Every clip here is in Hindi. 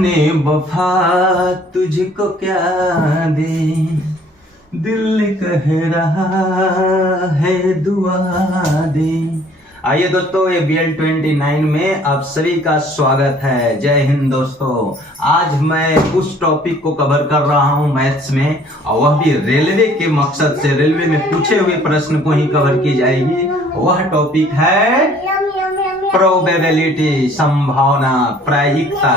जाने वफा तुझको क्या दे, दिल कह रहा है दुआ दे। आइए दोस्तों, ये BL29 में आप सभी का स्वागत है। जय हिंद दोस्तों। आज मैं उस टॉपिक को कवर कर रहा हूं मैथ्स में, और वह भी रेलवे के मकसद से। रेलवे में पूछे हुए प्रश्न को ही कवर की जाएगी। वह टॉपिक है प्रोबेबिलिटी, संभावना, प्रायिकता।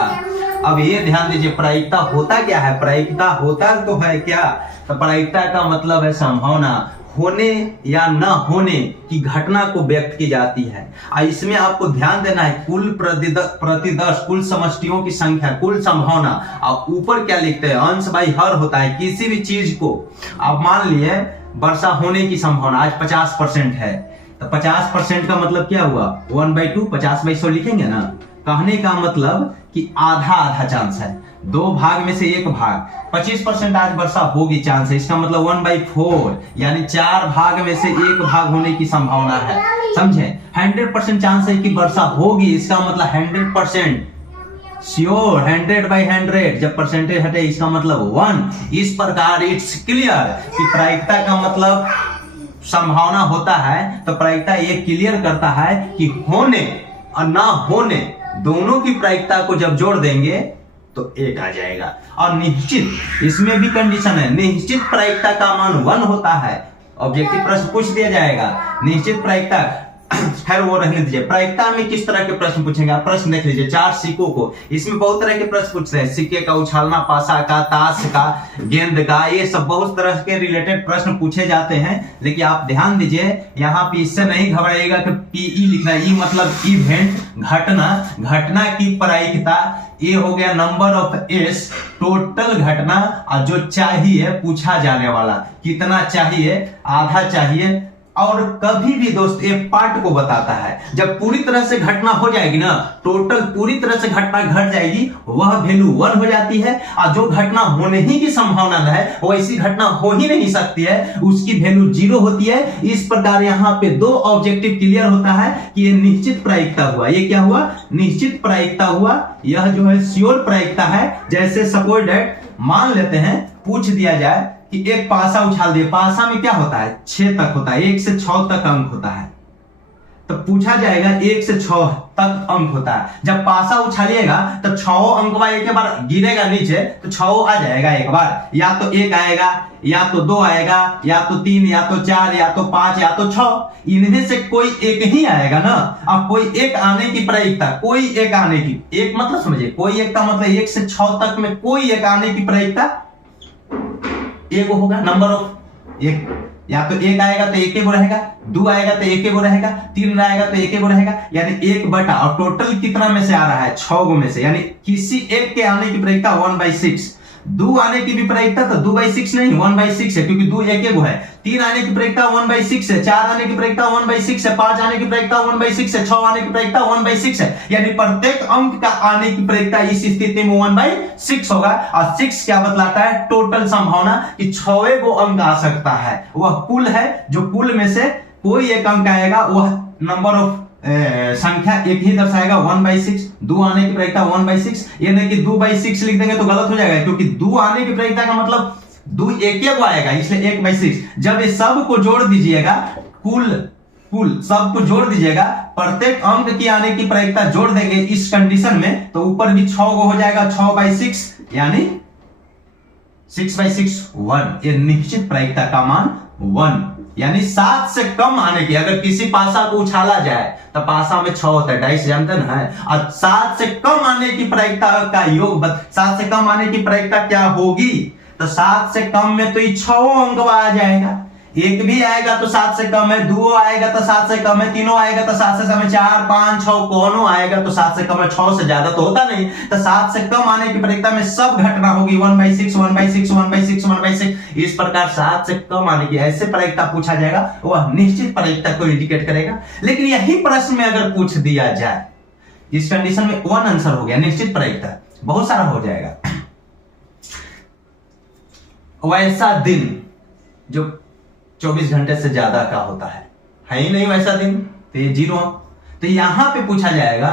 अब ये ध्यान दीजिए, प्रायिकता होता क्या है? प्रायिकता होता तो है क्या? तो प्रायिकता का मतलब है संभावना, होने या न होने की घटना को व्यक्त की जाती है। इसमें आपको ध्यान देना है, कुल प्रति 10 कुल समष्टियों की संख्या, कुल संभावना। अब ऊपर क्या लिखते हैं? अंश बाई हर होता है किसी भी चीज को। अब मान लिए वर्षा होने की संभावना आज 50% है, तो 50% का मतलब क्या हुआ? 1/2, 50/100 लिखेंगे ना। कहने का मतलब कि आधा आधा चांस है, 2 भाग में से 1 भाग। 25% आज वर्षा होगी चांस है, इसका मतलब 1/4, यानी 4 भाग में से 1 भाग होने की संभावना है। समझे? 100% चांस है कि वर्षा होगी, इसका मतलब 100% श्योर। 100/100, जब परसेंटेज हटे इसका मतलब 1। इस प्रकार इट्स क्लियर कि प्रायिकता का मतलब संभावना होता है, तो प्रायिकता ये क्लियर करता है कि होने और ना होने दोनों की प्रायिकता को जब जोड़ देंगे तो 1 आ जाएगा। और निश्चित, इसमें भी कंडीशन है, निश्चित प्रायिकता का मान 1 होता है। ऑब्जेक्टिव प्रश्न पूछ दिया जाएगा, निश्चित प्रायिकता, खैर वो रहने दीजिए। प्रायिकता में किस तरह के प्रश्न पूछेंगे आप प्रश्न देख लीजिए। 4 सिक्कों को, इसमें बहुत तरह के प्रश्न पूछते हैं। सिक्के का उछालना, पासा का, ताश का, गेंद का, ये सब बहुत तरह के रिलेटेड प्रश्न पूछे जाते हैं। लेकिन आप ध्यान दीजिए, यहाँ पे इससे नहीं घबराइएगा कि PE लिखना है। ई मतलब इवेंट, घटना, घटना की प्रायिकता। ये हो गया नंबर ऑफ एस, टोटल घटना। और जो चाहिए पूछा जाने वाला, कितना चाहिए, आधा चाहिए। और कभी भी दोस्त ये पार्ट को बताता है, जब पूरी तरह से घटना हो जाएगी ना, टोटल पूरी तरह से घटना घट जाएगी, वह वैल्यू 1 हो जाती है। और जो घटना होने ही की संभावना है, वो ऐसी घटना हो ही नहीं सकती है, उसकी वैल्यू 0 होती है। इस प्रकार यहाँ पे 2 ऑब्जेक्टिव क्लियर होता है कि ये निश्चित प्रायिकता हुआ। ये क्या हुआ? निश्चित प्रायिकता हुआ। यह जो है श्योर प्रायिकता है। जैसे सपोज दैट, मान लेते हैं पूछ दिया जाए कि एक पासा उछाल दिए। पासा में क्या होता है? 6 तक होता है, 1 से 6 तक अंक होता है। तो पूछा जाएगा 1 से 6 तक अंक होता है। जब पासा उछालिएगा तो 6 अंक एक बार गिरेगा नीचे, तो 6 आ जाएगा एक बार। या तो 1 आएगा, या तो 2 आएगा, या तो 3, या तो 4, या तो 5, या तो 6। इनमें से कोई एक ही आएगा ना। अब कोई एक आने की प्रायिकता, कोई एक आने की, एक मतलब समझिए, कोई एक का मतलब 1 से 6 तक में कोई एक आने की प्रायिकता 1 होगा। नंबर ऑफ 1, या तो 1 आएगा तो 1 रहेगा, 2 आएगा तो 1 रहेगा, 3 आएगा तो 1 रहेगा, यानी 1 बटा। और टोटल कितना में से आ रहा है? 6 में से, यानी किसी एक के आने की प्रायिकता 1/6। 2 आने की भी प्रायिकता तो 2/6 नहीं, 1/6 है, क्योंकि 2 एक है। 3 आने की प्रायिकता 1/6 है, 4 आने की प्रायिकता 1/6 है, 5 आने की प्रायिकता 1/6 है, 6 आने की प्रायिकता 1/6 है। यानी प्रत्येक अंक का आने की प्रायिकता इस स्थिति में 1/6 होगा। और 6 क्या बतलाता है? टोटल संभावना कि 6वें को अंक आ सकता है। वह कुल है, जो कुल में से कोई एक अंक आएगा, वह नंबर ऑफ संख्या एक ही दर्शाएगा, 1/6। 2 आने की प्रायिकता 1/6। ये नहीं कि 2/6 लिख देंगे तो गलत हो जाएगा, क्योंकि 2 आने की प्रायिकता का मतलब 2 एक को आएगा, इसलिए 1/6। जब ये सब को जोड़ दीजिएगा, कुल सब को जोड़ दीजिएगा, प्रत्येक अंक की आने की प्रायिकता जोड़ देंगे इस कंडीशन में, तो ऊपर भी 6 हो जाएगा। 6/6 यानी 6/6 1। ये निश्चित प्रायिकता का मान 1, यानी 7 से कम आने की। अगर किसी पासा को उछाला जाए तो पासा में 6 होता है, डाइस जानते ना है। और 7 से कम आने की प्रायिकता का योग, 7 से कम आने की प्रायिकता क्या होगी? तो 7 से कम में तो ये 6 अंक आ जाएगा। 1 भी आएगा तो 7 से कम है, 2 आएगा तो 7 से कम है, 3 आएगा तो 7 से कम है, 4, 5, 6 कौन आएगा तो 7 से कम है। 6 से ज्यादा तो होता नहीं। तो 7 से कम आने की प्रायिकता में सब घटना होगी 1/6, 1/6, 1/6, 1/6। इस प्रकार 7 से कम आने की ऐसे प्रायिकता पूछा जाएगा, वह निश्चित प्रायिकता को इंडिकेट करेगा। लेकिन यही प्रश्न में अगर पूछ दिया जाए, इस कंडीशन में 1 आंसर हो गया, निश्चित प्रायिकता बहुत सारा हो जाएगा। वैसा दिन जो 24 घंटे से ज्यादा का होता है ही नहीं वैसा दिन, तो ये 0। तो यहां पे पूछा जाएगा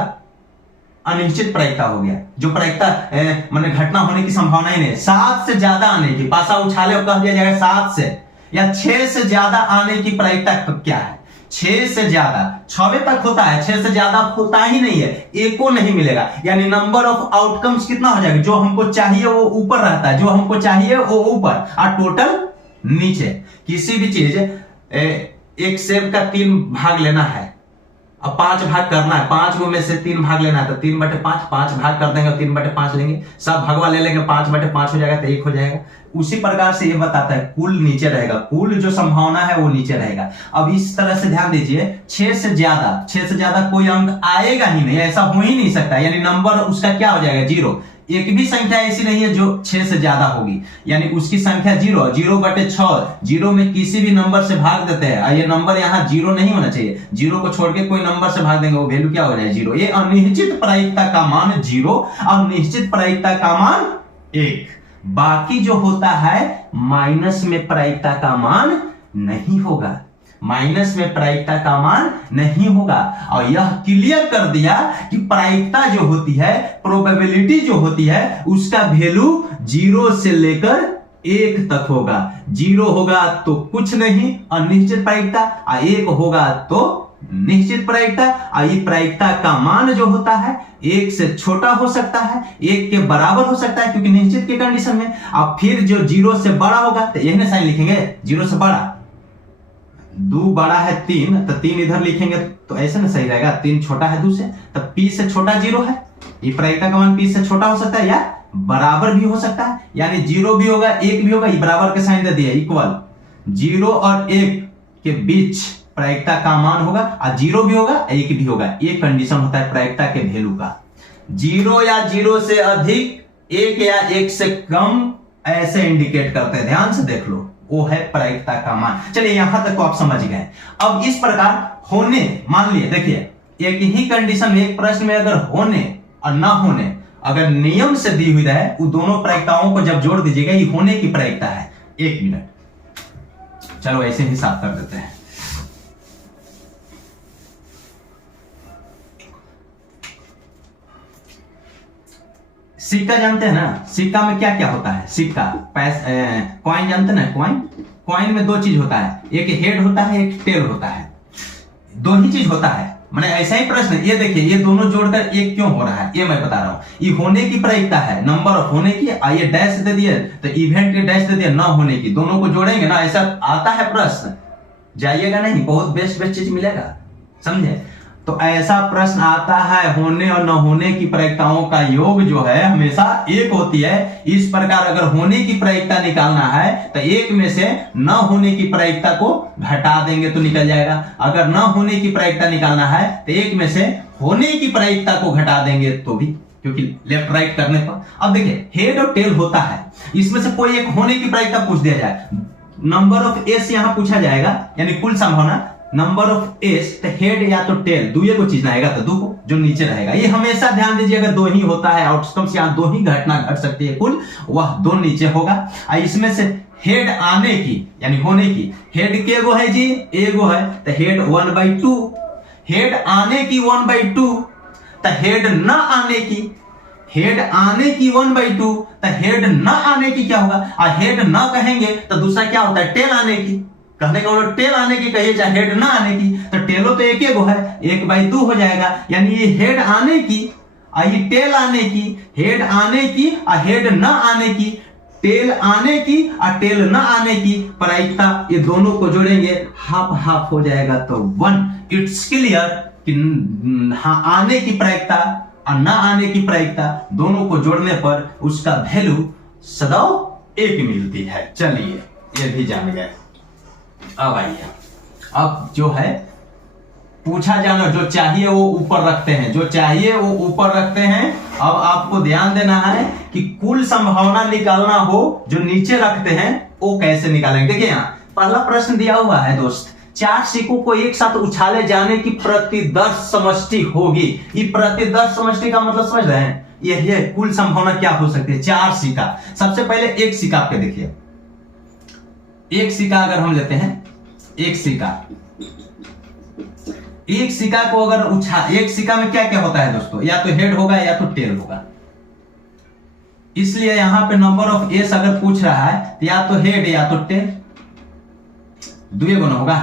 अनिश्चित प्रायिकता हो गया, जो प्रायिकता माने घटना होने की संभावना ही नहीं, 7 से ज्यादा आने की, पासा उछाले और कह दिया जाएगा 7 से या 6 से ज्यादा आने की प्रायिकता क्या है, 6 से ज्यादा, 6वें तक होता है, 6 से ज्यादा होता ही नहीं है, एको नहीं मिलेगा, यानी नंबर ऑफ आउटकम्स कितना हो जाएगा, जो हमको चाहिए वो ऊपर रहता है, जो हमको चाहिए वो ऊपर और टोटल नीचे। किसी भी चीज एक सेब का 3 भाग लेना है, अब 5 भाग करना है, 5 में से 3 भाग लेना है, तो 3/5, 5 भाग कर देंगे, 3/5 लेंगे, सब भगवा ले लेंगे, 5/5 हो जाएगा तो 1 हो जाएगा। उसी प्रकार से ये बताता है कुल नीचे रहेगा, कुल जो संभावना है वो नीचे रहेगा। अब इस तरह से ध्यान दीजिए, 6 से ज्यादा कोई अंक आएगा ही नहीं, ऐसा हो ही नहीं सकता, यानी नंबर उसका क्या हो जाएगा 0। एक भी संख्या ऐसी नहीं है जो 6 से ज्यादा होगी, यानी उसकी संख्या 0/6, 0 में किसी भी नंबर से भाग देते हैं, ये नंबर यहाँ 0 नहीं होना चाहिए, 0 को छोड़ के कोई नंबर से भाग देंगे वो वैल्यू क्या हो जाए 0। ये अनिश्चित प्रायिकता का मान 0 और निश्चित प्रायिकता का मान 1। बाकी जो होता है माइनस में प्रायिकता का मान नहीं होगा, माइनस में प्रायिकता का मान नहीं होगा। और यह क्लियर कर दिया कि प्रायिकता जो होती है, प्रोबेबिलिटी जो होती है, उसका वैल्यू 0 से लेकर 1 तक होगा। 0 होगा तो कुछ नहीं अनिश्चित प्रायिकता, और 1 होगा तो निश्चित प्रायिकता। और ये प्रायिकता का मान जो होता है 1 से छोटा हो सकता है, 1 के बराबर हो सकता है, क्योंकि निश्चित के कंडीशन में। अब फिर जो 0 से बड़ा होगा तो यही ना साइन लिखेंगे, 0 से बड़ा, 2 बड़ा है 3, तो 3 इधर लिखेंगे तो ऐसे ना सही रहेगा, 3 छोटा है 2 से, तब p से छोटा 0 है, ये प्रायिकता का मान p से छोटा हो सकता है या बराबर भी हो सकता है, यानी 0 भी होगा 1 भी होगा, ये बराबर के साइन दे दिया, इक्वल 0 और 1 के बीच प्रायिकता का मान होगा, और 0 भी होगा 1 भी होगा। ये कंडीशन होता है प्रायिकता के वैल्यू का, 0 या 0 से अधिक, 1 या 1 से कम, ऐसे इंडिकेट करते हैं, ध्यान से देख लो, वो है प्रायिकता का मान। चलिए यहां तक तो आप समझ गए। अब इस प्रकार होने, मान लिए देखिए एक ही कंडीशन में, एक प्रश्न में अगर होने और ना होने अगर नियम से दी हुई है, वो दोनों प्रायिकताओं को जब जोड़ दीजिएगा, ये होने की प्रायिकता है। 1 मिनट, चलो ऐसे हिसाब कर देते हैं। सिक्का जानते हैं ना, सिक्का में क्या क्या होता है, सिक्का कॉइन जानते हैं ना, कॉइन में 2 चीज होता है, एक हेड होता है, एक टेल होता है, 2 ही चीज होता है। माने ऐसा ही प्रश्न, ये देखिए ये दोनों जोड़कर 1 क्यों हो रहा है, ये मैं बता रहा हूं। ये होने की प्रायिकता है, नंबर ऑफ होने की, ये डैश दे दिए तो इवेंट के डैश दे दिया, ना होने की, दोनों को जोड़ेंगे ना, ऐसा आता है प्रश्न, जाइएगा नहीं, बहुत बेस्ट चीज मिलेगा, समझे। तो ऐसा प्रश्न आता है, होने और न होने की प्रायिकताओं का योग जो है हमेशा 1 होती है। इस प्रकार अगर होने की प्रायिकता निकालना है तो 1 में से न होने की प्रायिकता को घटा देंगे तो निकल जाएगा, अगर न होने की प्रायिकता निकालना है तो 1 में से होने की प्रायिकता को घटा देंगे तो भी, क्योंकि लेफ्ट राइट करने पर। अब देखिए हेड और टेल होता है, इसमें से कोई एक होने की प्रायिकता पूछ दिया जाए, नंबर ऑफ एस यहां पूछा जाएगा, यानी कुल संभावना, नंबर ऑफ एस, तो हेड या तो टेल, 2 को चीज आएगा तो 2 को जो नीचे रहेगा। ये हमेशा ध्यान दीजिए, अगर 2 ही होता है आउटकम्स, यहाँ 2 ही घटना घट सकती है कुल, वह 2 नीचे होगा। इसमें से हेड आने की यानी होने की, हेड के गो है जी, एगो है, तो हेड 1/2, हेड आने की 1/2, तो हेड न आने की, हेड आने की 1/2, तो हेड न आने की क्या होगा, और हेड न कहेंगे तो दूसरा क्या होता है, टेल आने की, कहने का मतलब टेल आने की कहिए चाहे हेड ना आने की, तो टेलो तो 1 है, 1/2 हो जाएगा, यानी ये हेड आने की, ये टेल आने की, हेड आने की और हेड ना आने की, टेल आने की और टेल ना आने की प्रायिकता, ये दोनों को जोड़ेंगे हाफ हाफ हो जाएगा तो 1। इट्स क्लियर कि हाँ, आने की प्रायिकता और ना आने की प्रायिकता दोनों को जोड़ने पर उसका वैल्यू सदैव 1 मिलती है। चलिए ये भी जान गए। अब आइए, अब जो है पूछा जाना, जो चाहिए वो ऊपर रखते हैं, जो चाहिए वो ऊपर रखते हैं। अब आपको ध्यान देना है कि कुल संभावना निकालना हो जो नीचे रखते हैं वो कैसे निकालेंगे। देखिए यहाँ पहला प्रश्न दिया हुआ है दोस्त, 4 सिक्कों को एक साथ उछाले जाने की प्रतिदर्श समष्टि होगी। ये प्रतिदर्श समष्टि का मतलब समझ रहे हैं, यही है कुल संभावना क्या हो सकती है। 4 सिक्का, सबसे पहले एक सिक्का पे देखिए, एक सिक्का अगर हम लेते हैं, एक सिक्का, एक सिक्का को अगर एक सिक्का में क्या क्या होता है दोस्तों, या तो हेड होगा या तो टेल होगा। इसलिए यहां पे नंबर ऑफ एस अगर पूछ रहा है तो या तो हेड या तो टेल, दुए गुना होगा।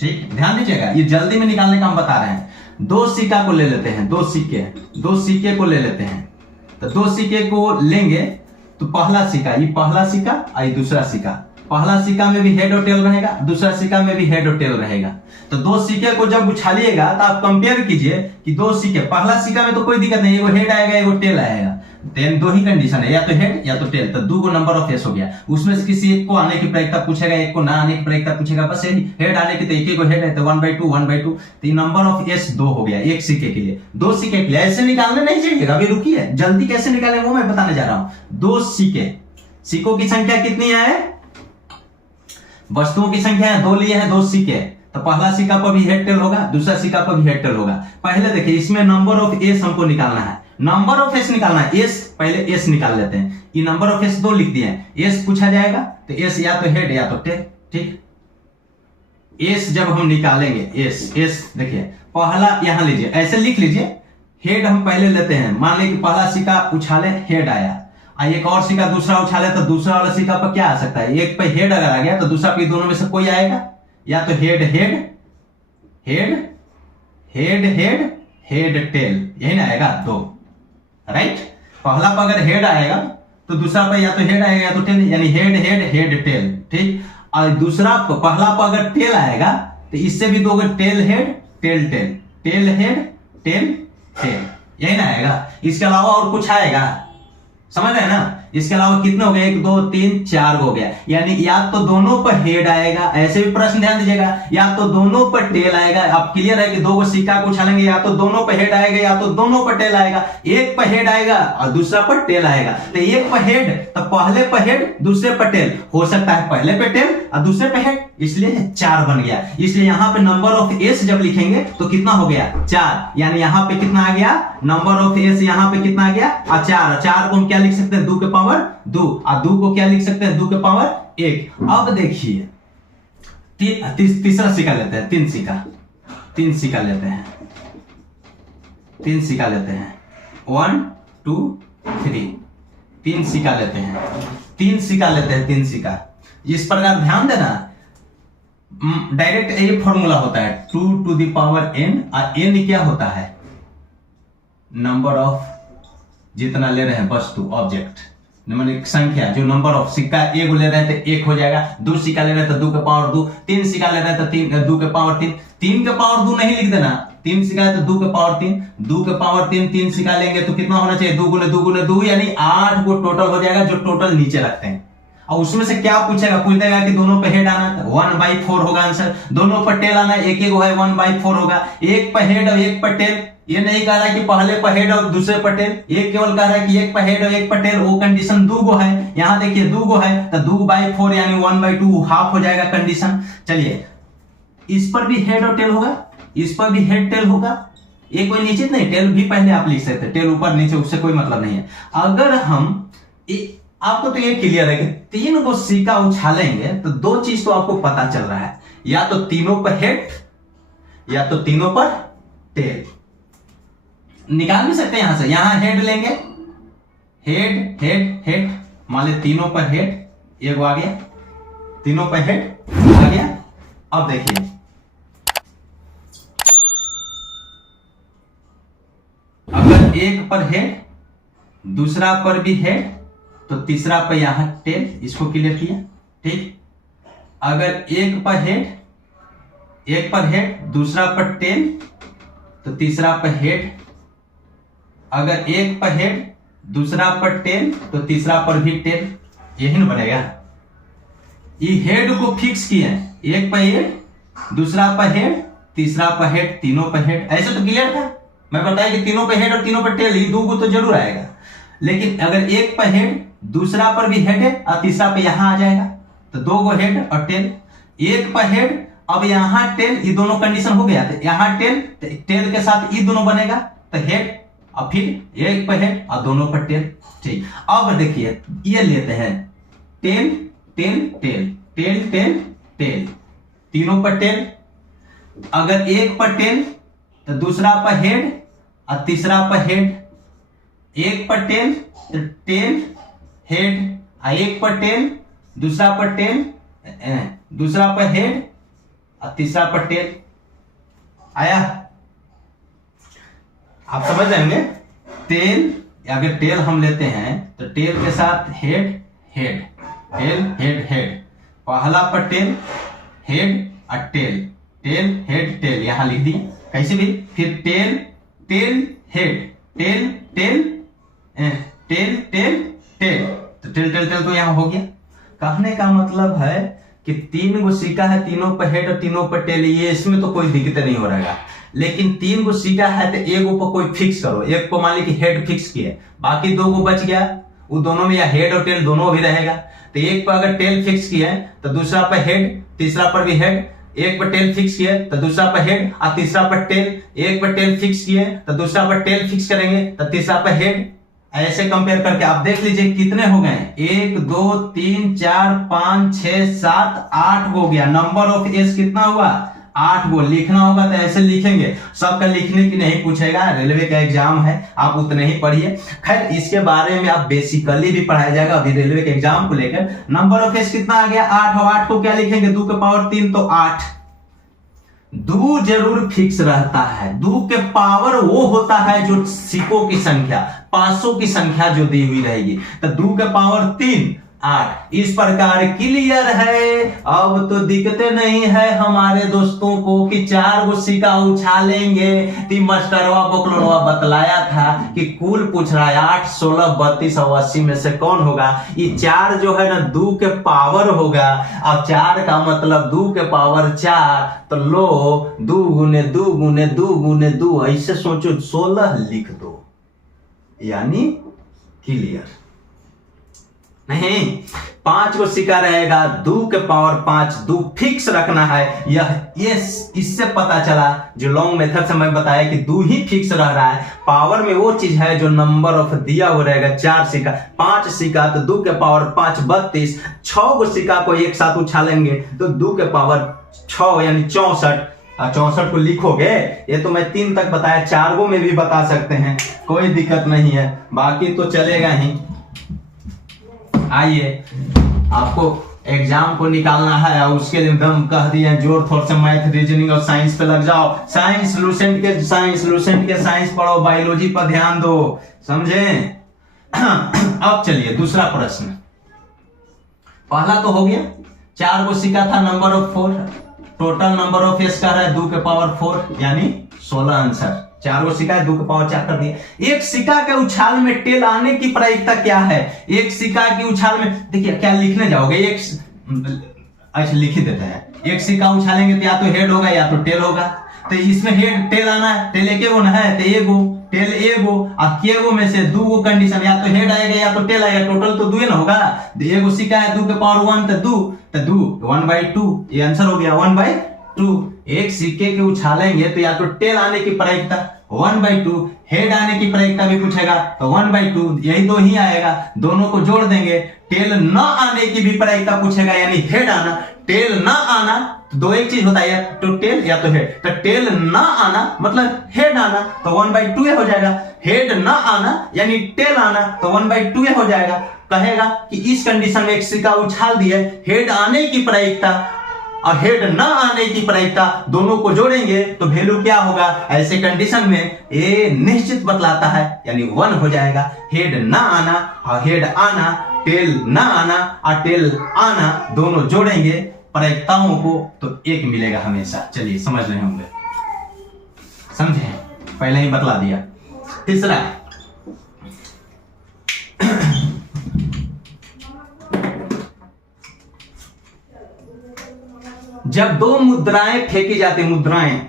ठीक, ध्यान दीजिएगा, ये जल्दी में निकालने का हम बता रहे हैं। दो सिक्का को ले लेते हैं, दो सिक्के को ले लेते हैं। तो दो सिक्के को लेंगे तो पहला सिक्का, ये पहला सिक्का और ये दूसरा सिक्का। पहला सिक्का में भी हेड और टेल रहेगा, दूसरा सिक्का में भी हेड और टेल रहेगा। तो दो सिक्के को जब उछालिएगा तो आप कंपेयर कीजिए कि दो सिक्के, पहला सिक्का में तो कोई दिक्कत नहीं, एगो हेड आएगा एगो टेल आएगा। देन दो ही कंडीशन है, या तो हेड या तो टेल। तो दो को नंबर ऑफ एस हो गया, उसमें से किसी एक को आने की प्रायिकता पूछेगा, एक को ना आने की प्रायिकता पूछेगा। बस यही, हेड आने की तो एक ही को हेड है तो 1/2 1/2। तो नंबर ऑफ एस 2 हो गया एक सिक्के के लिए। दो सिक्के के लिए ऐसे निकालने नहीं चाहिए, अभी रुकिए, जल्दी कैसे निकाले वो मैं बताने जा रहा हूं। दो सिक्कों की संख्या कितनी है, वस्तुओं की संख्या है, दो लिए हैं दो सिक्के। तो पहला सिक्का पर भी हेड टेल होगा, दूसरा सिक्का पर भी हेड टेल होगा। पहले देखिए इसमें नंबर ऑफ एस हमको निकालना है, नंबर ऑफ एस निकालना है। एस पहले एस निकाल लेते हैं, ये नंबर ऑफ एस 2 लिख दिए हैं। एस पूछा जाएगा तो एस या तो हेड या तो टेल। ठीक, एस जब हम निकालेंगे, एस देखिए पहला यहां लीजिए, ऐसे लिख लीजिए। हेड हम पहले लेते हैं, मान लीजिए पहला सिक्का उछाले हेड आया, एक और सिक्का दूसरा उछाले तो दूसरा वाला सिक्का पर क्या आ सकता है, एक पे हेड अगर आ गया तो दूसरा पे दोनों में से कोई आएगा, या तो head head head head head head tell, यही ना आएगा दो। राइट, पहला पर अगर हेड आएगा तो दूसरा पर या तो हेड आएगा या तो टेल, यानी हेड हेड हेड टेल। ठीक, और दूसरा पहला पर अगर टेल आएगा तो इससे भी दो, tail head tail tail, tail head tail tail, यही ना आएगा। इसके अलावा और कुछ आएगा, समझ रहे हैं ना। इसके अलावा कितने हो गए, 1 2 3 4 हो गया, यानी या तो दोनों पर हेड आएगा, ऐसे भी प्रश्न ध्यान दीजिएगा, या तो दोनों पर टेल आएगा। अब क्लियर है कि दो सिक्का को उछालेंगे, या तो दोनों पर हेड आएगा या तो दोनों पर टेल आएगा। एक पर हेड आएगा और दूसरा पर टेल आएगा। तो एक पर हेड तो पहले पर हेड दूसरे पर टेल, हो सकता है पहले पे टेल और दूसरे पे हेड, इसलिए 4 बन गया। इसलिए यहाँ पे नंबर ऑफ एस जब लिखेंगे तो कितना हो गया 4, यानी यहाँ पे कितना आ गया, नंबर ऑफ एस यहाँ पे कितना आ गया 4। 4 को हम क्या लिख सकते हैं, 2 के पावर 2, और 2 को क्या लिख सकते हैं, 2 के पावर 1। अब देखिए तीसरा सिक्का लेते हैं, तीन सिक्का लेते हैं, 1 2 3, 3 सिक्का लेते हैं, 3 सिक्का। इस प्रकार ध्यान देना, डायरेक्ट ये फॉर्मूला होता है 2 to the power n, और n क्या होता है, नंबर ऑफ जितना ले रहे हैं वस्तु ऑब्जेक्ट, संख्या, जो नंबर ऑफ सिक्का एक ले रहे हैं तो 1 हो जाएगा, 2 सिक्का ले रहे हैं तो 2 के पावर 2, 3 सिक्का ले रहे हैं तो 2 के पावर 3, 3 के पावर 2 नहीं लिख देना, 3 सिक्का है तो 2 के पावर 3, 2 के पावर 3, 3 सिक्का लेंगे तो कितना होना चाहिए, 2 गुने 2 गुने 2, यानी 8 को टोटल हो जाएगा, जो टोटल नीचे रखते हैं। और उसमें से क्या पूछेगा, पूछ देगा कि दोनों पे हेड आना, 1/4 होगा आंसर। दोनों पर टेल आना, एक एक है 1/4 होगा। एक पर हेड और एक पर टेल, ये नहीं कह रहा है कि पहले पर हेड और दूसरे पर टेल, ये केवल कह रहा है कि एक पर हेड और एक पर टेल, वो कंडीशन 2 गो है। यहाँ देखिए 2 गो है तो 2/4 यानी 1/2 हाफ हो जाएगा कंडीशन। चलिए इस पर भी हेड और टेल होगा, इस पर भी हेड टेल होगा, ये कोई निश्चित नहीं, टेल भी पहले आप लिख सकते, टेल ऊपर नीचे उससे कोई मतलब नहीं है। अगर हम आपको तो ये क्लियर है कि 3 को सिक्का उछालेंगे तो 2 चीज तो आपको पता चल रहा है, या तो तीनों पर हेड या तो तीनों पर टेल। निकाल भी सकते हैं यहां से, यहां हेड लेंगे, हेड हेड हेड, मान ले तीनों पर हेड, एक आ गया, तीनों पर हेड आ गया। अब देखिए अगर एक पर हेड दूसरा पर भी हेड तो तीसरा पर यहां टेल, इसको क्लियर किया। ठीक, अगर एक पर हेड दूसरा पर टेल तो तीसरा पर हेड, अगर एक पर हेड दूसरा पर टेल तो तीसरा पर भी टेल, यही ना बनेगा। ये हेड को फिक्स किए, एक पर हेड दूसरा पर हेड तीसरा पर हेड तीनों पर हेड, ऐसे तो क्लियर था। मैं बताया कि तीनों पर हेड और तीनों पर टेल, ये 2 को तो जरूर आएगा। लेकिन अगर एक पर हेड दूसरा पर भी हेड है और तीसरा पे यहां आ जाएगा तो 2 गो हेड और टेल, एक पर हेड अब यहां टेल, ये दोनों कंडीशन हो गया, तो यहां टेल, टेल के साथ ये दोनों बनेगा तो हेड, और फिर एक पर हेड और दोनों पर टेल। ठीक, अब देखिए ये लेते हैं tail tail tail tail tail tail, तीनों पर टेल, अगर एक पर टेल तो दूसरा पर हेड और तीसरा पर हेड, एक पर टेल तो टेल हेड, और एक पर टेल दूसरा पर टेल, दूसरा पर हेड और तीसरा पर टेल। आया? आप समझ जाएंगे। टेल, अगर टेल हम लेते हैं तो टेल के साथ head head, tail head head, पहला पर टेल हेड और टेल, टेल हेड टेल, यहां लिख दी कैसे भी। फिर tail tail head, tail tail tail tail tail, तो टेल टेल टेल तो यहां हो गया। कहने का मतलब है कि 3 गो सिक्का है, तीनों पर हेड और तीनों पर टेल, ये इसमें तो कोई दिक्कत नहीं हो रहेगा। लेकिन 3 गो सिक्का है तो एक पर कोई फिक्स करो, एक को मान ली कि हेड फिक्स किए, बाकी 2 गो बच गया, वो दोनों में या हेड और टेल दोनों भी रहेगा। तो एक पर अगर टेल फिक्स किए तो दूसरा पर हेड, तीसरा पर भी हेड, एक पर टेल फिक्स किए तो दूसरा पर हेड और तीसरा पर टेल, एक पर टेल फिक्स किए तो दूसरा पर टेल फिक्स करेंगे तो तीसरा पर हेड। ऐसे कंपेयर करके आप देख लीजिए कितने हो गए, 1 2 3 4 5 6 7 8 हो गया। नंबर ऑफ एस कितना हुआ? 8 गो। लिखना होगा तो ऐसे लिखेंगे, सबका लिखने की नहीं पूछेगा, रेलवे का एग्जाम है, आप उतने ही पढ़िए। खैर इसके बारे में आप बेसिकली भी पढ़ाया जाएगा अभी रेलवे के एग्जाम को लेकर। नंबर ऑफ एस कितना आ गया? 8। और 8 को क्या लिखेंगे? 2 के पावर 3 तो 8। 2 जरूर फिक्स रहता है। 2 के पावर वो होता है जो सिक्कों की संख्या, 500 की संख्या जो दी हुई रहेगी, तो 2 के पावर 3 8। इस प्रकार क्लियर है। अब तो दिक्कतें नहीं है हमारे दोस्तों को कि 4 गो सिक्का उछालेंगे। तो मास्टरवा बकलोड़वा बतलाया था कि कुल पूछ रहा है 8 16 32 और 80 में से कौन होगा। ये 4 जो है ना 2 के पावर होगा, और 4 का मतलब 2 के पावर 4, तो लो 2 गुने 2 गुने 2 गुने 2, ऐसे सोचो 16 लिख दो, यानी क्लियर। नहीं, 5 गो सिक्का रहेगा, 2 के पावर 5, 2 फिक्स रखना है। ये इससे पता चला जो लॉन्ग मेथड से मैं बताया कि 2 ही फिक्स रह रहा है। पावर में वो चीज है जो नंबर ऑफ दिया हुआ रहेगा। 4 सिक्का, 5 सिक्का तो 2 के पावर 5 32। 6 गो सिक्का को एक साथ उछालेंगे तो 2 के पावर 6 यानी 64। 64 को लिखोगे, ये तो मैं 3 तक बताया, 4 गो में भी बता सकते हैं, कोई दिक्कत नहीं है, बाकी तो चलेगा ही। आइए, आपको एग्जाम को निकालना है और उसके लिए एकदम कह दिए जोर थोड़ा सा मैथ रीजनिंग और साइंस पे लग जाओ। साइंस लूसेंट के साइंस पढ़ो, बायोलॉजी पर ध्यान दो, समझे? अब चलिए दूसरा प्रश्न। पहला तो हो गया, 4 गो सिक्का था, number of 4, total number of S का है 2 के पावर 4 यानी 16 आंसर। 4 गो सिक्का 2 के पावर 4 कर दिए। एक सिक्का के उछाल में टेल आने की प्रायिकता क्या है? एक सिक्का की उछाल में, देखिए क्या लिखने जाओगे, एक ऐसे लिख ही देते हैं। एक सिक्का उछालेंगे तो या तो हेड होगा या तो टेल होगा। तो इसमें हेड टेल आना है, टेल एक गो ना है तो एगो, टेल एगो, और केगो में से 2 गो कंडीशन, या तो हेड आएगा या तो टेल आएगा, टोटल तो 2 ना होगा। एगो सिक्का है 2 के पावर 1 तो 2 1/2, ये आंसर हो गया 1/2। एक सिक्के के उछालेंगे तो या तो टेल आने की प्रायिकता 1/2, हेड आने की प्रायिकता भी पूछेगा तो 1/2, यही 2 ही आएगा। दोनों को जोड़ देंगे। टेल न आने की भी प्रायिकता पूछेगा, यानी हेड आना। टेल न आना तो 2 एक चीज होता है, या तो टेल या तो हेड। तो टेल न आना मतलब हेड आना, तो 1/2 हो जाएगा। हेड न आना यानी टेल आना, तो 1/2 हो जाएगा। कहेगा कि इस कंडीशन में एक सिक्का उछाल दिए, हेड आने की प्रायिकता और हेड न आने की प्रायिकता दोनों को जोड़ेंगे तो वैल्यू क्या होगा? ऐसे कंडीशन में ए निश्चित बतलाता है, यानी 1 हो जाएगा। हेड न आना और हेड आना, टेल न आना और टेल आना दोनों जोड़ेंगे प्रायिकताओं को तो 1 मिलेगा हमेशा। चलिए समझ रहे होंगे, समझे? पहले ही बतला दिया। तीसरा, जब 2 मुद्राएं फेंकी जाती, मुद्राएं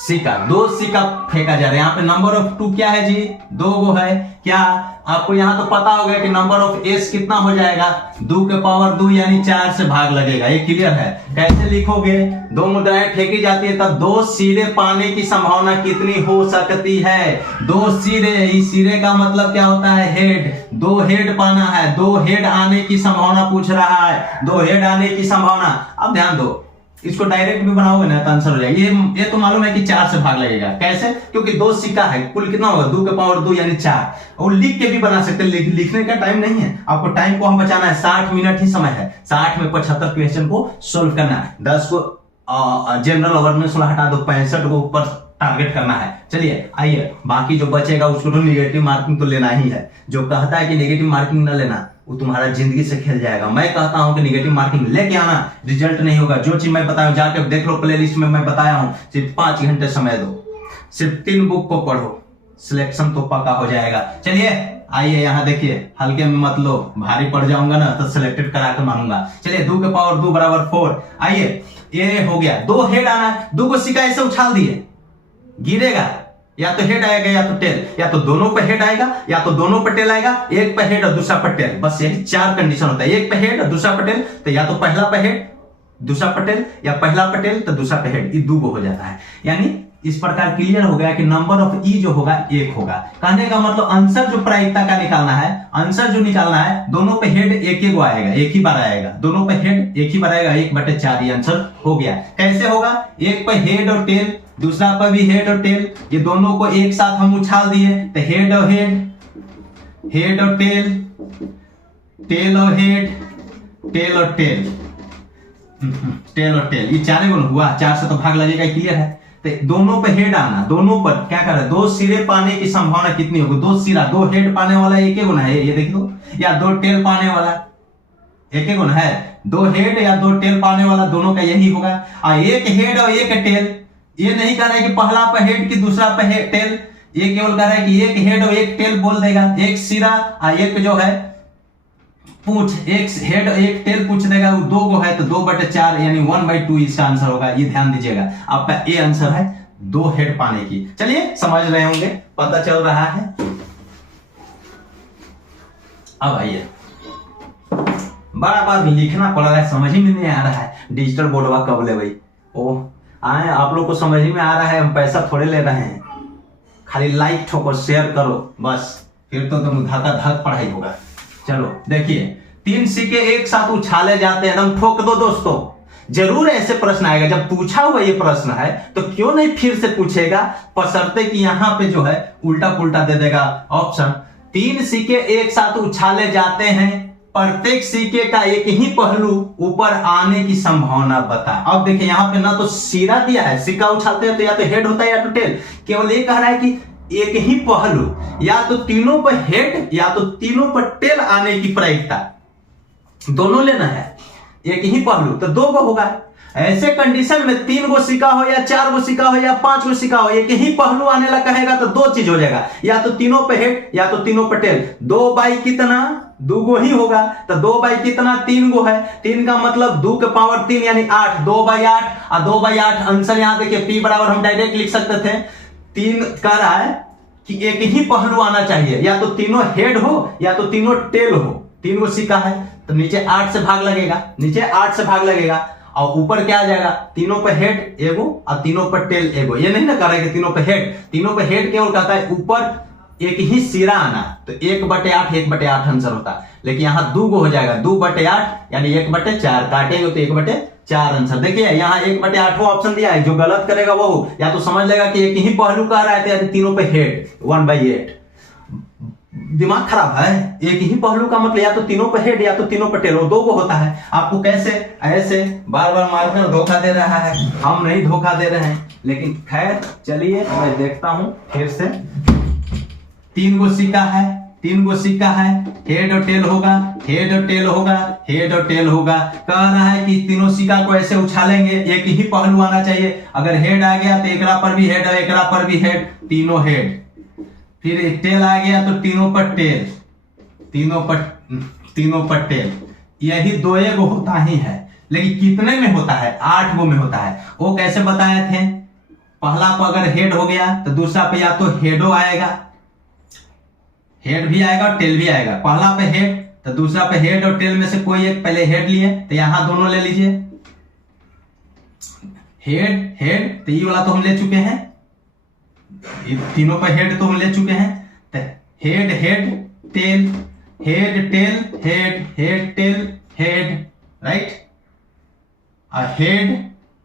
सिक्का, 2 सिक्का फेंका जा रहा है, यहाँ पे नंबर ऑफ 2 क्या है जी? 2 गो है। क्या आपको यहाँ तो पता होगा कि नंबर ऑफ एस कितना हो जाएगा? 2 के पावर 2 यानी 4 से भाग लगेगा, ये क्लियर है। कैसे लिखोगे? 2 मुद्राएं फेंकी जाती है तब 2 सिरे पाने की संभावना कितनी हो सकती है? 2 सिरे, इस सिरे का मतलब क्या होता है? हेड। 2 हेड पाना है, 2 हेड आने की संभावना पूछ रहा है, 2 हेड आने की संभावना। अब ध्यान दो, इसको डायरेक्ट भी बनाओगे ना तो आंसर हो जाएगा। ये तो मालूम है कि 4 से भाग लगेगा। कैसे? क्योंकि 2 सिक्का है, कुल कितना होगा 2 के पावर 2 यानी 4। और लिख के भी बना सकते हैं, लिखने का टाइम नहीं है आपको, टाइम को हम बचाना है। 60 मिनट ही समय है, 60 में 75 क्वेश्चन को सोल्व करना है। 10 को जनरल अवेयरनेस वाला हटा दो, 65 को ऊपर टारगेट करना है। चलिए आइए, बाकी जो बचेगा उसको तो निगेटिव मार्किंग तो लेना ही है। जो कहता है कि निगेटिव मार्किंग न लेना वो तुम्हारा जिंदगी से खेल जाएगा। मैं कहता हूं कि निगेटिव मार्किंग लेके आना, रिजल्ट नहीं होगा। जो चीज मैं बताया जाके देख लो, प्लेलिस्ट में मैं बताया हूं। सिर्फ 5 घंटे समय दो, सिर्फ 3 बुक को पढ़ो, सिलेक्शन तो पक्का हो जाएगा। चलिए आइए यहाँ देखिए, हल्के में मत लो, भारी पड़ जाऊंगा ना तो सिलेक्टेड करा के मानूंगा। चलिए 2 के पावर 2 बराबर 4। आइए ये हो गया। 2 हेड आना, 2 को सिक्का ऐसे उछाल दिए, गिरेगा, या तो हेड आएगा या तो टेल, या तो दोनों पे हेड आएगा या तो दोनों पे टेल आएगा, एक पे हेड और दूसरा पे टेल। बस यही 4 कंडीशन होता है। एक पे हेड और दूसरा पे टेल, तो या तो पहला पे हेड दूसरा पे टेल, या पहला पे टेल तो दूसरा पे हेड, ये 2 हो जाता है। यानी इस प्रकार क्लियर हो गया कि नंबर ऑफ ई जो होगा 1 होगा। कहने का मतलब आंसर जो प्रायिकता का निकालना है, आंसर जो निकालना है, दोनों पे हेड एक ही आएगा, एक ही बार आएगा, दोनों पे हेड एक ही बार आएगा, 1/4 ये आंसर हो गया। कैसे होगा? एक पे हेड और टेल, दूसरा पर भी हेड और टेल, ये दोनों को एक साथ हम उछाल दिए तो हेड और हेड, हेड और टेल, टेल और हेड, टेल और टेल, टेल और टेल, ये 4 गुण हुआ। 4 से तो भाग लगेगा, क्लियर है। तो दोनों पे हेड आना, दोनों पर क्या कर रहा है, 2 सिरे पाने की संभावना कितनी होगी? 2 सिरा, 2 हेड पाने वाला एक ही गुण है, ये देख लो, या 2 टेल पाने वाला एक ही गुण है। 2 हेड या 2 टेल पाने वाला दोनों का यही होगा। एक हेड और एक टेल, ये नहीं कह रहा है कि पहला पे हेड की दूसरा पे टेल, ये केवल कह रहा है कि एक हेड और एक टेल बोल देगा। एक सिरा और एक जो है पूछ, एक हेड और एक टेल पूछ देगा, वो 2 को है तो 2/4 यानी 1/2 इसका आंसर होगा। ये ध्यान दीजिएगा, आपका ए आंसर है 2 हेड पाने की। चलिए समझ रहे होंगे, पता चल रहा है। अब आइए, बड़ा बार लिखना पड़ रहा है, समझ ही में नहीं आ रहा है। डिजिटल बोर्डवा कब ले भाई? ओ आए, आप लोग को समझ ही में आ रहा है, हम पैसा थोड़े ले रहे हैं। खाली लाइक ठोको, शेयर करो, बस, फिर तो तुम धक्का धक पढ़ाई होगा। चलो देखिए, 3 सिक्के एक साथ उछाले जाते हैं, एकदम ठोक दो दोस्तों। जरूर ऐसे प्रश्न आएगा, जब पूछा हुआ ये प्रश्न है तो क्यों नहीं फिर से पूछेगा, बशर्ते कि यहां पे जो है उल्टा पुल्टा दे देगा ऑप्शन। 3 सिक्के एक साथ उछाले जाते हैं, प्रत्येक सिक्के का एक ही पहलू ऊपर आने की संभावना बता। अब देखिए यहाँ पे ना तो सिरा दिया है, सिक्का उछालते हैं तो या तो हेड होता है या तो टेल, केवल ये कह रहा है कि एक ही पहलू, या तो तीनों पर हेड या तो तीनों पर टेल आने की प्रायिकता, दोनों लेना है। एक ही पहलू तो 2 को होगा। ऐसे कंडीशन में 3 गो सिक्का हो या 4 गो सिक्का हो या 5 गो सिक्का हो, एक ही पहलू आने लगा कहेगा तो 2 चीज हो जाएगा, या तो तीनों पे हेड या तो तीनों पे टेल। 2 बाई कितना? 2 गो ही होगा, तो 2 बाई कितना? 3 गो है। 3 का मतलब 2 के पावर 3 यानी 8, 2/8 और 2/8 आंसर। यहां देखिए पी बराबर हम डायरेक्ट लिख सकते थे। 3 कह रहा है कि एक ही पहलू आना चाहिए, या तो तीनों हेड हो या तो तीनों टेल हो। 3 गो सिक्का है तो नीचे 8 से भाग लगेगा, नीचे 8 से भाग लगेगा, और ऊपर क्या आ जाएगा? तीनों पे हेड एगो और तीनों पर टेल एगो। ये नहीं ना कर रहा है कि तीनों पे हेड, तीनों पे हेड केवल कहता है ऊपर एक ही सिरा आना, तो 1/8 1/8 आंसर होता है। लेकिन यहां 2 गो हो जाएगा, 2/8 यानी 1/4, काटेंगे तो 1/4 आंसर। देखिए यहाँ 1/8 ऑप्शन दिया है, जो गलत करेगा वो या तो समझ लेगा कि एक ही पहलू कह रहा है, तो तीनों पे हेड 1/8। दिमाग खराब है, एक ही पहलू का मतलब या तो तीनों पे हेड या तो तीनों पे टेल, 2 को होता है। आपको कैसे ऐसे बार बार मारकर धोखा दे रहा है? हम नहीं धोखा दे रहे हैं, लेकिन खैर चलिए मैं देखता हूं फिर से। 3 गो सिक्का है, 3 गो सिक्का है, हेड और टेल होगा, हेड और टेल होगा, हेड और टेल होगा। कह रहा है कि तीनों सिक्का को ऐसे उछालेंगे, एक ही पहलू आना चाहिए। अगर हेड आ गया तो एकरा पर भी हेड और एकरा पर भी हेड, तीनों हेड। फिर टेल आ गया तो तीनों पर टेल, तीनों पर टेल। यही 2 गो होता ही है, लेकिन कितने में होता है? 8 गो में होता है। वो कैसे बताए थे? पहला पर अगर हेड हो गया तो दूसरा पे या तो हेडो आएगा, हेड भी आएगा और टेल भी आएगा। पहला पे हेड तो दूसरा पे हेड और टेल में से कोई एक, पहले हेड लिए तो यहां दोनों ले लीजिए, हेड हेड, तो ये वाला तो हम ले चुके हैं, तीनों पे हेड तो हम ले चुके हैं। तो head head tail, head tail, head head tail, head, right, head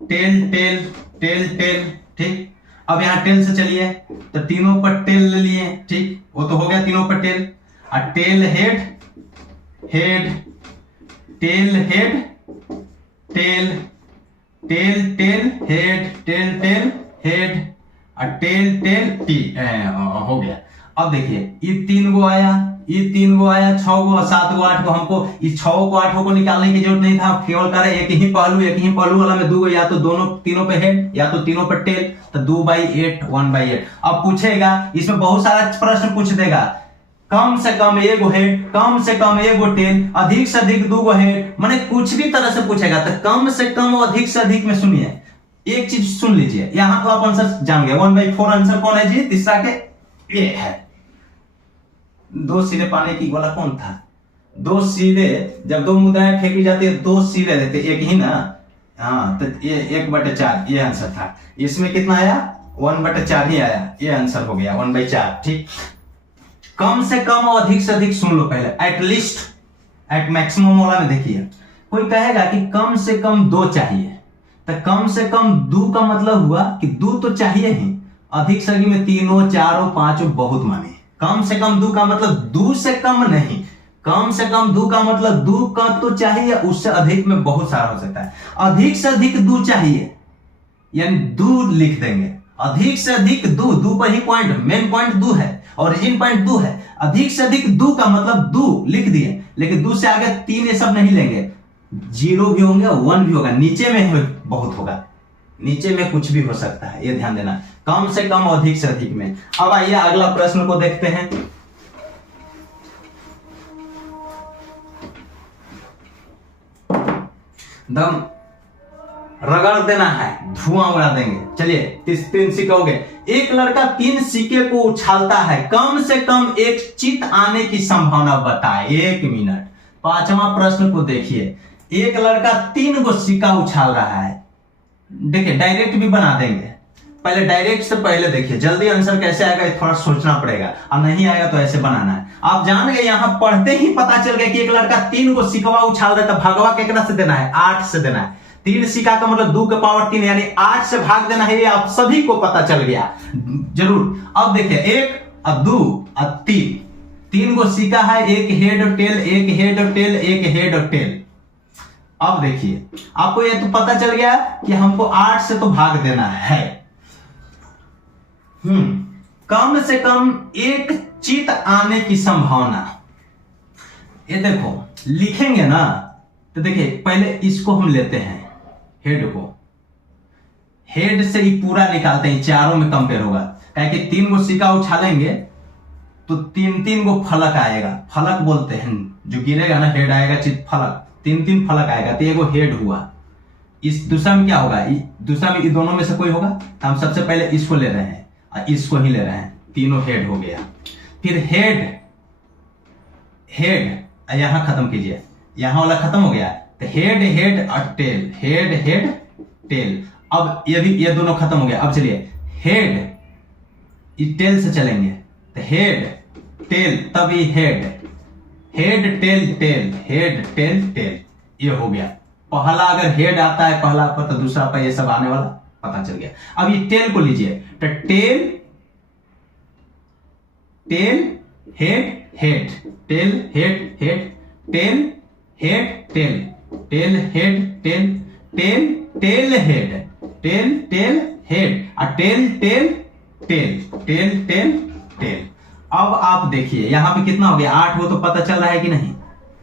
tail tail tail tail, ठीक। अब यहाँ टेल से चलिए तो तीनों पर टेल ले लिए, ठीक, वो तो हो गया तीनों पर टेल। और tail head head tail head tail tail tail head tail tail head और टेल टेल टी हो गया। अब देखिए ये 3 गो आया, ये 3 गो आया, 6 गो 7 गो 8 गो, हमको इस 6 को 8 को निकालने की जरूरत नहीं था, केवल करे एक ही पहलू वाला में 2 गो, या तो दोनों तीनों पे हेड या तो तीनों पे टेल, तो 2/8 1/8। अब पूछेगा इसमें बहुत सारा प्रश्न पूछ देगा, कम से कम एगो हेड, कम से कम एगो टेल, अधिक से अधिक 2 गो हेड, माने कुछ भी तरह से पूछेगा। तो कम से कम और अधिक से अधिक में सुनिए एक चीज सुन लीजिए, यहां तो आप आंसर जान गए। 1/4 आंसर कौन है जी? तीसरा के ये है। 2 सिरे पाने की गोला कौन था? 2 सिरे, जब 2 मुद्राएं फेंकी जाती है 2 सिरे रहते, एक ही ना, हाँ, तो ये 1/4 ये आंसर था। इसमें कितना आया? 1/4 ही आया, ये आंसर हो गया 1/4, ठीक। कम से कम और अधिक से अधिक सुन लो पहले, एटलीस्ट, एट मैक्सिमम वाला में देखिए। कोई कहेगा कि कम से कम 2 चाहिए, तो कम से कम 2 का मतलब हुआ कि 2 तो चाहिए ही, अधिक से अधिक में 3 4 5 बहुत माने। कम से कम 2 का मतलब 2 से कम नहीं, कम से कम 2 का मतलब 2 का तो चाहिए, उससे अधिक में बहुत सारा हो सकता है। अधिक से अधिक 2 चाहिए यानी 2 लिख देंगे, अधिक से अधिक 2 पर ही पॉइंट, मेन पॉइंट 2 है, ओरिजिन पॉइंट 2 है। अधिक से अधिक 2 का मतलब 2 लिख दिए, लेकिन 2 से आगे 3 ये सब नहीं लेंगे, 0 भी होंगे 1 भी होगा, नीचे में बहुत होगा, नीचे में कुछ भी हो सकता है, ये ध्यान देना। कम से कम अधिक से अधिक में। अब आइए अगला प्रश्न को देखते हैं। दम रगड़ देना है, धुआं उड़ा देंगे। चलिए 3 सिक्के हो गए। एक लड़का 3 सिक्के को उछालता है, कम से कम एक चित आने की संभावना बताए। 1 मिनट। 5वां प्रश्न को देखिए, एक लड़का 3 गो सिक्का उछाल रहा है। देखिए डायरेक्ट भी बना देंगे, पहले डायरेक्ट से पहले देखिए जल्दी आंसर कैसे आएगा, थोड़ा सोचना पड़ेगा, और नहीं आएगा तो ऐसे बनाना है। आप जान गए, यहां पढ़ते ही पता चल गया कि एक लड़का 3 गो सिक्का उछाल रहा है, तो भगवा केकरा से देना है? 8 से देना है। 3 सिक्का का मतलब 2 के पावर 3 यानी 8 से भाग देना है, ये आप सभी को पता चल गया जरूर। अब देखिए 1 और 2 और 3 गो सिक्का है, एक हेड और टेल, एक हेड और टेल, एक हेड और टेल। अब देखिए आपको ये तो पता चल गया कि हमको 8 से तो भाग देना है। कम से कम एक चित आने की संभावना, ये देखो लिखेंगे ना, तो देखिए पहले इसको हम लेते हैं, हेड को, हेड से ही पूरा निकालते हैं, चारों में कंपेयर होगा। क्या कि 3 गो सिक्का उछालेंगे तो 3 गो फलक आएगा, फलक बोलते हैं जो गिरेगा ना, हेड आएगा चित फलक, 3 फलक आएगा, तो एगो हेड हुआ। इस दूसरा में क्या होगा? दूसरा में दोनों में से कोई होगा, तो हम सबसे पहले इसको ले रहे हैं और इसको ही ले रहे हैं, तीनों हेड हो गया। फिर हेड हेड यहां खत्म कीजिए, यहां वाला खत्म हो गया, तो हेड हेड और टेल, हेड हेड टेल। अब ये भी, ये दोनों खत्म हो गया। अब चलिए हेड, इस टेल से चलेंगे, तो हेड टेल, तब ये head, head tail tail, head tail tail, ये हो गया। पहला अगर हेड आता है पहला पर, तो दूसरा पर ये सब आने वाला पता चल गया। अब ये टेल को लीजिए, तो tail tail head head, tail head head, tail head tail, tail head tail, tail tail head, tail tail head और tail tail tail, tail tail tail. अब आप देखिए यहां पे कितना हो गया? 8 वो तो पता चल रहा है कि नहीं?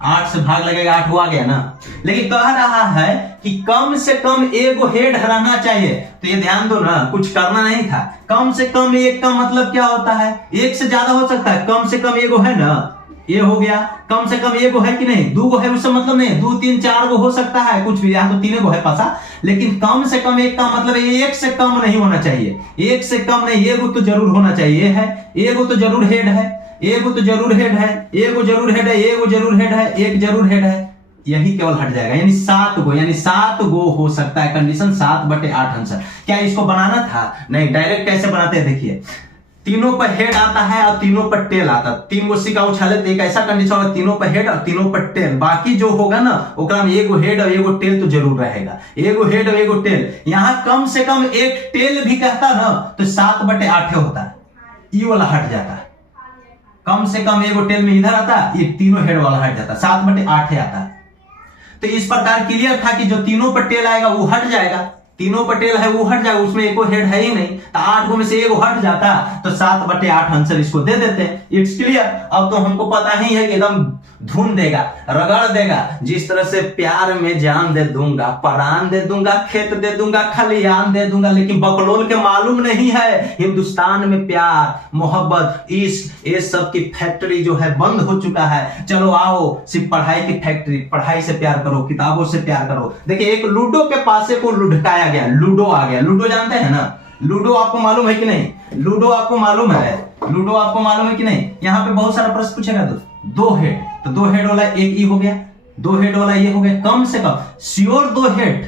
8 से भाग लगेगा, 8 हुआ गया ना। लेकिन कह रहा है कि कम से कम एगो हेड रहना चाहिए, तो ये ध्यान दो ना, कुछ करना नहीं था। कम से कम एक का मतलब क्या होता है? एक से ज्यादा हो सकता है, कम से कम एगो है ना, ये हो गया। कम से कम एगो है कि नहीं? 2 गो है उससे मतलब नहीं, 2 3 4 गो हो सकता है, कुछ भी, यहाँ तो 3 गो है पसा, लेकिन कम से कम एक का मतलब एक से कम नहीं होना चाहिए, एक से कम नहीं, एगो तो जरूर होना चाहिए। है एगो तो जरूर हेड है, एगो तो जरूर हेड है, एगो जरूर हेड है, एगो जरूर हेड है, एक जरूर हेड है, यही केवल हट जाएगा, यानी 7 गो, यानी 7 गो हो सकता है। Condition 7/8 answer. क्या इसको बनाना था? नहीं, डायरेक्ट कैसे बनाते हैं देखिए, तीनों पर हेड आता है और तीनों पर टेल आता है। तीन गो सिक्का उछाले तो एक ऐसा कंडीशन होगा तीनों पर हेड और तीनों पर टेल। बाकी जो होगा ना ओकरा में एगो हेड और एगो टेल तो जरूर रहेगा, एगो हेड और एगो टेल। यहां कम से कम एक टेल भी कहता ना तो 7/8 होता है, ई वाला हट जाता है। कम से कम एगो टेल में इधर आता है, ये तीनों हेड वाला हट जाता है, 7/8 आता है। तो इस प्रकार क्लियर था कि जो तीनों पर टेल आएगा वो हट जाएगा, तीनों पर टेल है वो हट जाएगा, उसमें एको हेड है ही नहीं, तो 8 गो में से एगो हट जाता तो 7/8 आंसर इसको दे देते हैं। It's clear. अब तो हमको पता ही है कि एकदम धुन देगा, रगड़ देगा, जिस तरह से प्यार में जान दे दूंगा, परान दे दूंगा, खेत दे दूंगा, खलियान दे दूंगा। लेकिन बकलोल के मालूम नहीं है हिंदुस्तान में प्यार मोहब्बत इश्क ये सब की फैक्ट्री जो है बंद हो चुका है। चलो आओ सिर्फ पढ़ाई की फैक्ट्री, पढ़ाई से प्यार करो, किताबों से प्यार करो। देखिए एक लूडो के पासे को लुढ़काया गया, लूडो आ गया। लूडो जानते हैं ना, लूडो आपको मालूम है कि नहीं? लूडो आपको मालूम है, लूडो आपको मालूम है कि नहीं? यहाँ पे बहुत सारा प्रश्न पूछेगा दोस्त। 2 हेड तो 2 हेड वाला एक ई हो गया, 2 हेड वाला ये हो गया, कम से कम श्योर 2 हेड,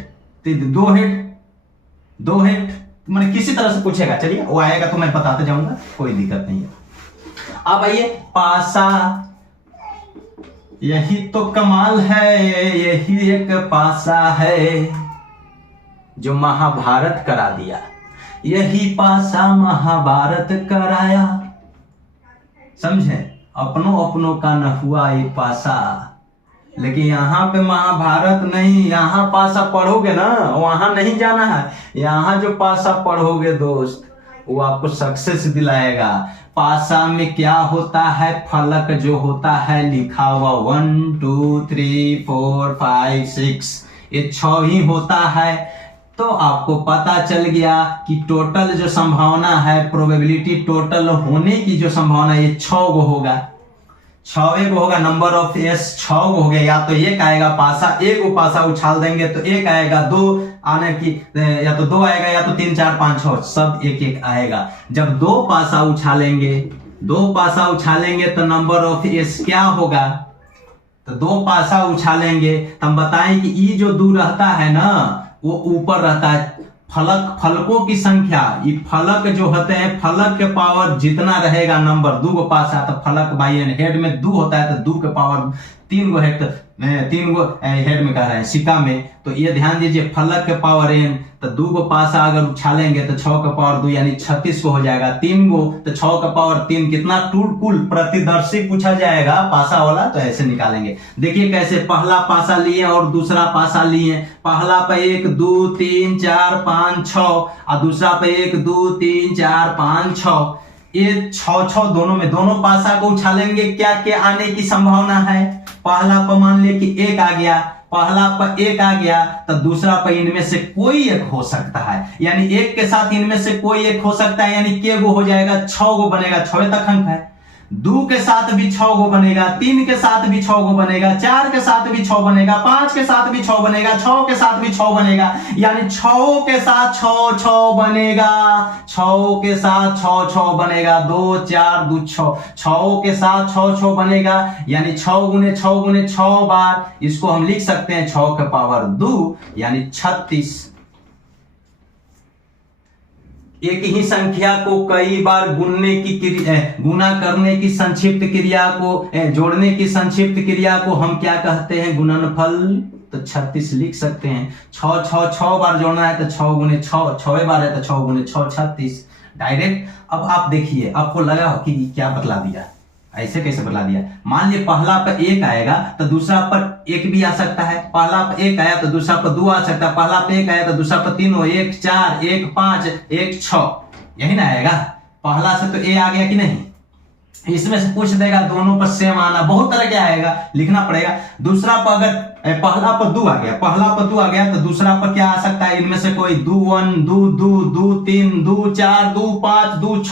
2 हेड मैंने किसी तरह से पूछेगा। चलिए वो आएगा तो मैं बताते जाऊंगा, कोई दिक्कत नहीं है। अब आइए पासा, यही तो कमाल है, यही एक पासा है जो महाभारत करा दिया, यही पासा महाभारत कराया। समझे? अपनों अपनों का न हुआ ये पासा। लेकिन यहाँ पे महाभारत नहीं, यहाँ पासा पढ़ोगे ना, वहां नहीं जाना है। यहाँ जो पासा पढ़ोगे दोस्त वो आपको सक्सेस दिलाएगा। पासा में क्या होता है? फलक जो होता है लिखा हुआ 1 2 3 4 5 6 ये 6 ही होता है। तो आपको पता चल गया कि टोटल जो संभावना है, प्रोबेबिलिटी टोटल होने की जो संभावना ये 6 गो होगा, 6 गो होगा। नंबर ऑफ एस 6 गो हो गया। या तो एक आएगा पासा, एक गो पासा उछाल देंगे तो एक आएगा, 2 आने की या तो 2 आएगा, या तो 3 4 5 6 सब एक एक आएगा। जब 2 पासा उछालेंगे, 2 पासा उछालेंगे तो नंबर ऑफ एस क्या होगा? तो 2 पासा उछालेंगे तो हम बताएं कि ई जो दूर रहता है ना वो ऊपर रहता है। फलक, फलकों की संख्या, ये फलक जो होते हैं, फलक के पावर जितना रहेगा नंबर, 2 गो पास आता, फलक बाई एन हेड में 2 होता है तो 2 के पावर 3 गो हेड, 3 गो हेड में कह रहे हैं सिक्का में। तो ये ध्यान दीजिए फलक के पावर n, तो 2 गो पासा अगर उछालेंगे तो 6 का पावर 2 यानी 36 को हो जाएगा। 3 गो तो 6 का पावर 3 कितना? कुल प्रतिदर्शी पूछा जाएगा पासा वाला, तो ऐसे निकालेंगे। देखिए कैसे, पहला पासा लिए और दूसरा पासा लिए। पहला पे 1 2 3 4 5 6 और दूसरा पे 1 2 3 4 5 6, ये 6 दोनों में, दोनों पासा को उछालेंगे क्या क्या आने की संभावना है? पहला पर मान लिया कि 1 आ गया, पहला पर 1 आ गया तो दूसरा पर इनमें से कोई एक हो सकता है, यानी 1 के साथ इनमें से कोई एक हो सकता है, यानी के गो हो जाएगा? 6 गो बनेगा, 6 तक अंक है। 2 के साथ भी 6 गो बनेगा, 3 के साथ भी 6 गो बनेगा, 4 के साथ भी 6 बनेगा, 5 के साथ भी 6 बनेगा, 6 के साथ भी 6 बनेगा, यानी 6 के साथ 6 6 बनेगा, 6 के साथ 6 6 बनेगा, 2 4 2 6, 6 के साथ 6 6 बनेगा, यानी 6 गुने 6 गुने 6 बार। इसको हम लिख सकते हैं 6 के पावर 2 यानी 36। एक ही संख्या को कई बार गुणने की गुना करने की संक्षिप्त क्रिया को, जोड़ने की संक्षिप्त क्रिया को हम क्या कहते हैं? गुणनफल। तो 36 लिख सकते हैं। 6 बार जोड़ना है तो 6 गुने 6, 6 बार है तो 6 गुने 6 36 डायरेक्ट। अब आप देखिए, आपको लगा कि क्या बतला दिया, ऐसे कैसे बतला दिया? मान लिया पहला पर 1 आएगा तो दूसरा पर 1 भी आ सकता है, पहला पर 1 आया तो दूसरा पर 2 आ सकता है, पहला पर 1 आया तो दूसरा पर 3 हो, 1 4 1 5 1 6, यही ना आएगा? पहला से तो ए आ गया कि नहीं? इसमें से पूछ देगा दोनों पर सेम आना, बहुत तरह क्या आएगा, लिखना पड़ेगा। दूसरा पर अगर पहला पर 2 आ गया, पहला पर 2 आ गया तो दूसरा पर क्या आ सकता है? इनमें से कोई 2 1 2 2 2 3 2 4 2 5 2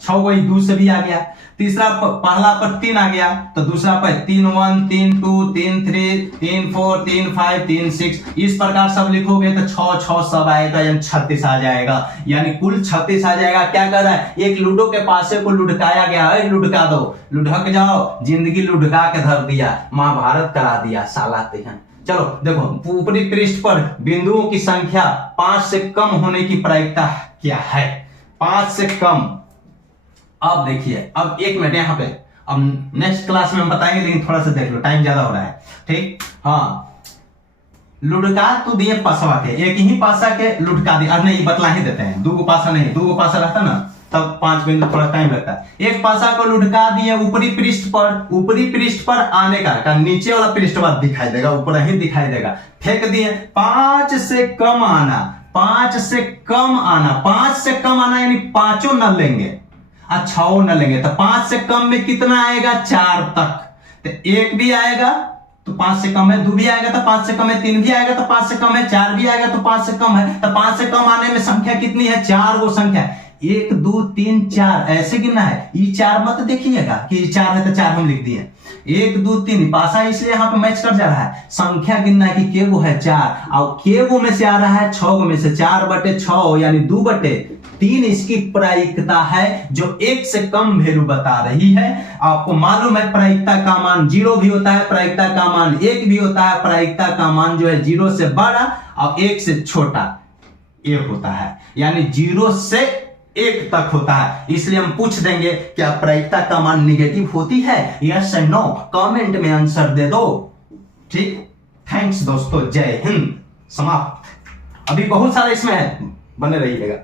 6 वही 2 से भी आ गया। तीसरा पहला पर 3 आ गया तो दूसरा पर 3 1 3 2 3 3 3 4 3 5 3 6, इस प्रकार सब लिखोगे तो 6 6 सब आएगा, यानी 36 आ जाएगा, यानी कुल 36 आ जाएगा। क्या कर रहा है? एक लूडो के पासे को लुढ़काया गया है, लुढ़का दो, लुढ़क जाओ, जिंदगी लुढ़का के धर दिया, महाभारत करा दिया साला तेहन। चलो देखो, ऊपरी पृष्ठ पर बिंदुओं की संख्या 5 से कम होने की प्रायिकता क्या है? 5 से कम, अब देखिए, अब एक मिनट यहाँ पे, अब नेक्स्ट क्लास में हम बताएंगे, लेकिन थोड़ा सा देख लो, टाइम ज्यादा हो रहा है। ठीक, हाँ, लुढ़का तो दिए पासवा के, एक ही पासा के लुढ़का दिए, नहीं बतला ही देते हैं, 2 पासा नहीं, 2 पासा रहता ना तब 5 मिनट थोड़ा टाइम लगता है। एक पासा को लुढ़का दिए ऊपरी पृष्ठ पर आने का नीचे वाला पृष्ठ दिखाई देगा, ऊपर ही दिखाई देगा। फेंक दिए, 5 से कम आना, 5 से कम आना, 5 से कम आना यानी पांचों न लेंगे, अच्छा न लेंगे, तो 5 से कम में कितना आएगा, 4 तक, तो 1 भी आएगा तो 5 से कम है, 2 भी आएगा तो 5 से कम है, 3 भी आएगा तो 5 से कम है, 4 भी आएगा तो 5 से कम है, तो 5 से कम आने में संख्या कितनी है, 4 वो संख्या, 1 2 3 4 ऐसे गिनना है। ये 4 मत देखिएगा कि 4 है तो 4 हम लिख दिए, 1 2 3 पासा इसलिए यहाँ पे मैच कर जा रहा है, संख्या गिनना है कि के वो है 4, और के वो में से आ रहा है 6 में से, 4/6 यानी 2/3 इसकी प्रायिकता है, जो 1 से कम वैल्यू बता रही है। आपको मालूम है प्रायिकता का मान 0 भी होता है, प्रायिकता का मान 1 भी होता है, प्रायिकता का मान जो है 0 से बड़ा और 1 से छोटा 1 होता है, यानी 0 से 1 तक होता है। इसलिए हम पूछ देंगे क्या प्रायिकता का मान निगेटिव होती है, यस या नो, कमेंट में आंसर दे दो। ठीक, थैंक्स दोस्तों, जय हिंद, समाप्त। अभी बहुत सारा इसमें है, बने रहिएगा।